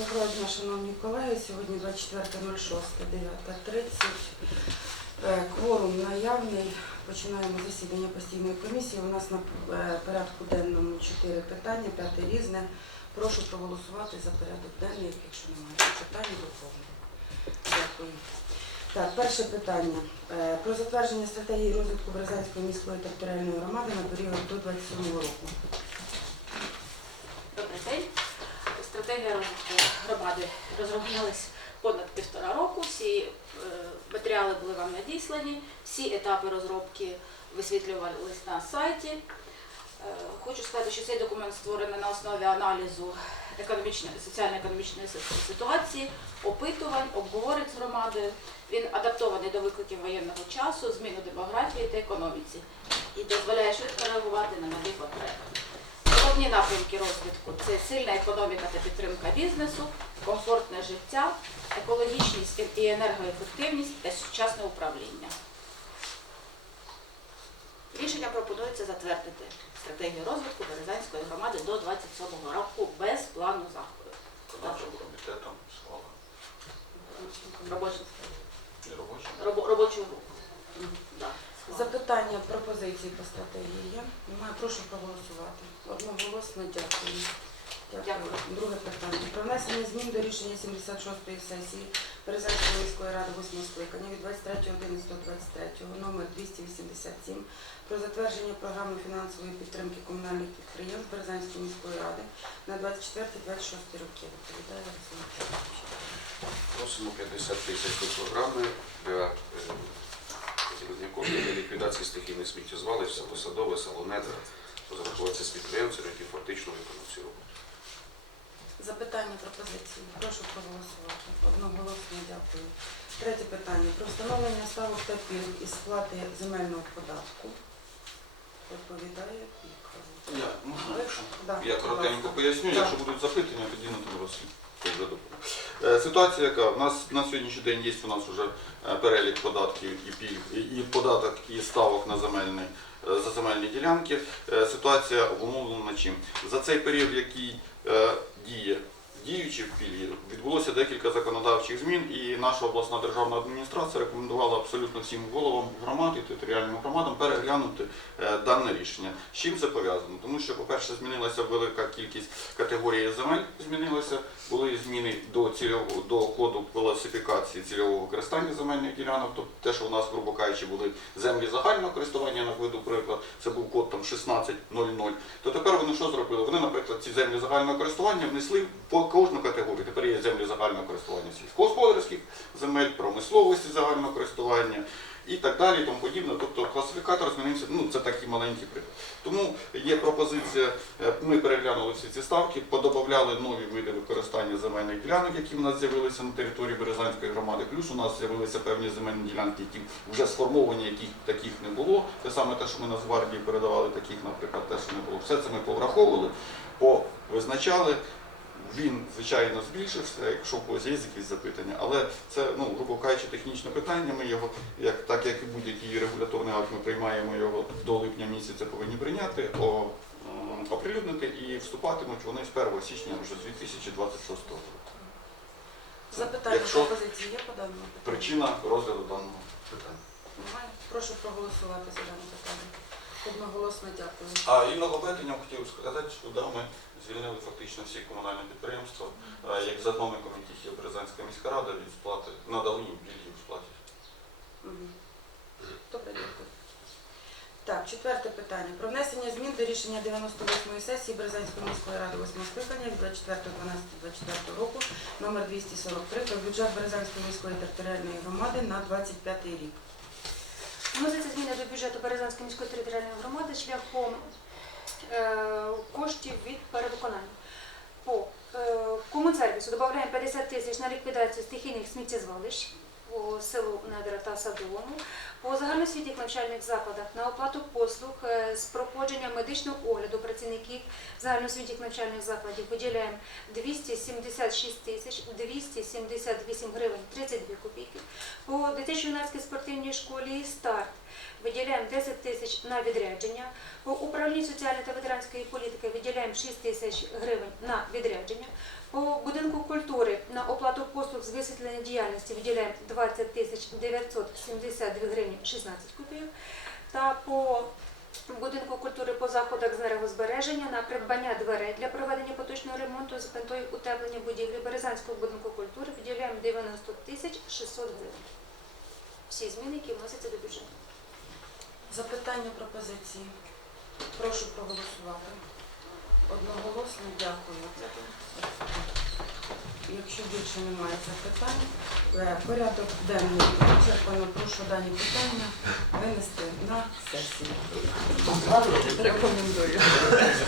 Доброго дня, шановні колеги. Сьогодні 24.06, 9.30. Е, Кворум наявний. Починаємо засідання постійної комісії. У нас на е, порядку денному чотири питання, п'яте різне. Прошу проголосувати за порядок денний, якщо немає питань, доповнення. Дякую. Так, перше питання. Е, Про затвердження стратегії розвитку Березанської міської територіальної громади на період до 27 року. Добрий день. Стратегія розвитку громади розроблялась понад півтора року. Всі е, матеріали були вам надіслані, всі етапи розробки висвітлювалися на сайті. Е, Хочу сказати, що цей документ створений на основі аналізу соціально-економічної ситуації, опитувань, обговорень з громадою. Він адаптований до викликів воєнного часу, зміну демографії та економіці і дозволяє швидко реагувати на нові потреби. Головні напрямки розвитку це сильна економіка та підтримка бізнесу, комфортне життя, екологічність і енергоефективність та сучасне управління. Рішення пропонується затвердити стратегію розвитку Березанської громади до 27 року без плану заходу. Нашим комітетом склала Робочу, робочу групу. Запитання, пропозиції по стратегії є? Немає. Прошу проголосувати. Одноголосно дякую. Дякую. Дякую. Друге питання. Про внесення змін до рішення 76-ї сесії Березанської міської ради 8 скликання від 23.11.23 номер 287 про затвердження програми фінансової підтримки комунальних підприємств Березанської міської ради на 24-26 роки. Відповідає Олександр Просимо 50 тисяч до програми для якої для ліквідації стихійних сміттєзвалищ, це посадове, село Недра, розрахуватися з підприємцями, які фактично виконують цю роботу. Запитання, пропозиції. Прошу проголосувати. Одноголосно дякую. Третє питання. Про встановлення ставок та пільг із сплати земельного податку. Відповідає Вікторович. Я, можна, якщо? Да, я будь коротенько поясню, якщо будуть запитання, тоді на тому розгляду. добре. Ситуація яка? У нас на сьогоднішній день є у нас вже е, перелік податків і пільг, і податок і ставок на земельний, е, за земельні ділянки. Е, Ситуація обумовлена чим? За цей період, який діє діючі пільги, відбулося декілька законодавчих змін, і наша обласна державна адміністрація рекомендувала абсолютно всім головам громад і територіальним громадам переглянути е, дане рішення. З чим це пов'язано? Тому що, по-перше, змінилася велика кількість категорії земель, змінилася, були зміни до цільового до коду класифікації цільового використання земельних ділянок, тобто те, що у нас, грубо кажучи, були землі загального користування, наведу приклад, це був код там 16.00, то тепер вони що зробили? Вони, наприклад, ці землі загального користування внесли по кожну категорію. Тепер є землі загального користування сільськогосподарських земель, промисловості загального користування і так далі, тому подібне. Тобто класифікатор змінився, ну це такий маленький приклад. Тому є пропозиція, е, ми переглянули всі ці ставки, подобавляли нові види використання земельних ділянок, які в нас з'явилися на території Березанської громади. Плюс у нас з'явилися певні земельні ділянки, які вже сформовані, яких таких не було. Те саме те, що ми на Звардії передавали, таких, наприклад, теж не було. Все це ми повраховували, повизначали. Він, звичайно, збільшився, якщо у когось є якісь запитання, але це, ну, грубо кажучи, технічне питання. Ми його, як, так як і будь-який регуляторний акт, ми приймаємо його до липня місяця, повинні прийняти, о, оприлюднити і вступатимуть вони з 1 січня вже з 2026 року. Запитання, Якщо- пропозиції є по даному? Причина розгляду даного питання. Прошу проголосувати за дане питання. Одноголосно дякую. А і нововведенням хотів сказати, що да, ми звільнили фактично всі комунальні підприємства, як засновником яких є Березанська міська рада від сплати, надали їм пільги в сплаті. Добре, дякую. Так, четверте питання. Про внесення змін до рішення 98-ї сесії Березанської міської ради 8 скликання від 24.12.24 року номер 243 про бюджет Березанської міської територіальної громади на 25 рік. Вноситься зміни до бюджету Березанської міської територіальної громади шляхом е, коштів від перевиконання. По е, комунсервісу додаємо 50 тисяч на ліквідацію стихійних сміттєзвалищ по селу Недра та Садовому, по загальноосвітніх навчальних закладах на оплату послуг е, з проходження медичного огляду працівників загальноосвітніх навчальних закладів виділяємо 276 тисяч 278 гривень 32 копійки. По дитячо-юнацькій спортивній школі «Старт» виділяємо 10 тисяч на відрядження. По управлінню соціальної та ветеранської політики виділяємо 6 тисяч гривень на відрядження. По будинку культури на оплату послуг з висвітлення діяльності виділяємо 20 тисяч 972 гривні 16 копійок. Та по будинку культури по заходах з енергозбереження на придбання дверей для проведення поточного ремонту з метою утеплення будівлі Березанського будинку культури виділяємо 90 тисяч 600 гривень. Всі зміни, які вносяться до бюджету. Запитання, пропозиції. Прошу проголосувати. Одноголосно дякую. Якщо більше немає запитань, е, порядок денний вичерпано. Прошу дані питання винести на сесію. Рекомендую.